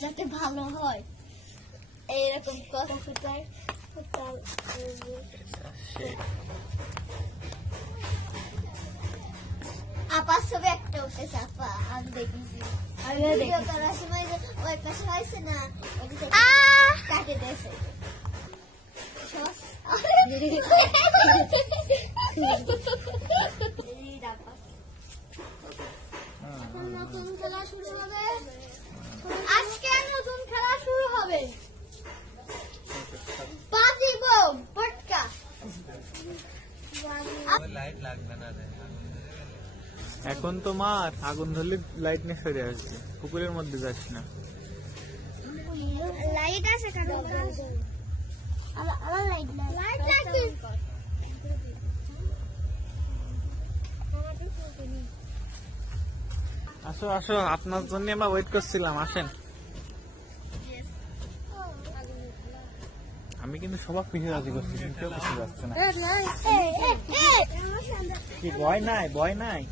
যাতে ভালো হয় এইরকম কতটাই আপার ছবি একটা উঠেছে আপা আমি দেখেছি ভিডিও করার সময় ওই পাশে হয়েছে না কাটে দিয়েছে নতুন খেলা শুরু হবে আজকে নতুন খেলা শুরু হবে বাজিব পটকা লাইট লাগবে না এখন তো মার আগুন ধরলে লাইট নিয়ে সরে আসবে পুকুরের মধ্যে যাস না লাইট আছে কেন আমার লাইট লাগবে আসো আসো আপনার জন্য আমরা ওয়েট করছিলাম আসেন আমি কিন্তু সবার পিছিয়ে রাজি করছি কিন্তু কেউ পিছিয়ে যাচ্ছে না কি ভয় নাই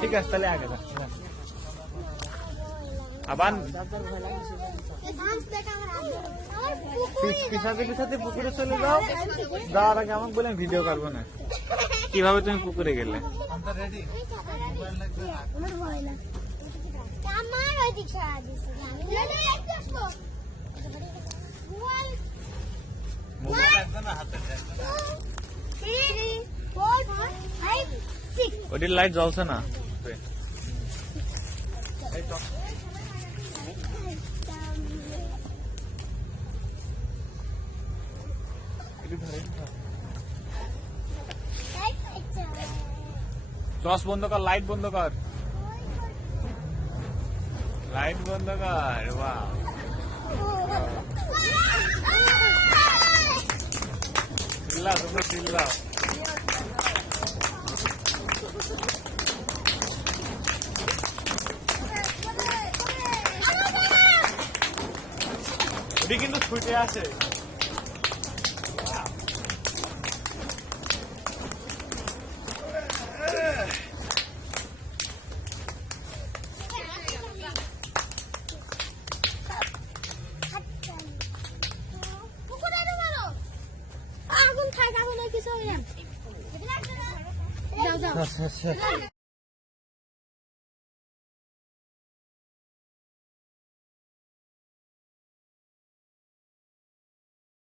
ঠিক আছে তাহলে আগে যা আবার পিছাতে পুকুরে চলে যাও যাওয়ার আগে আমাকে বলেন ভিডিও করবো না কিভাবে তুমি পুকুরে গেলে ওটির লাইট জ্বলছে না টর্চ বন্ধ কর লাইট বন্ধ কর বাহ চিল্লাও তোমরা চিল্লাও ওটি কিন্তু ছুটে আছে আগুন খাই আগুন কিছু যাও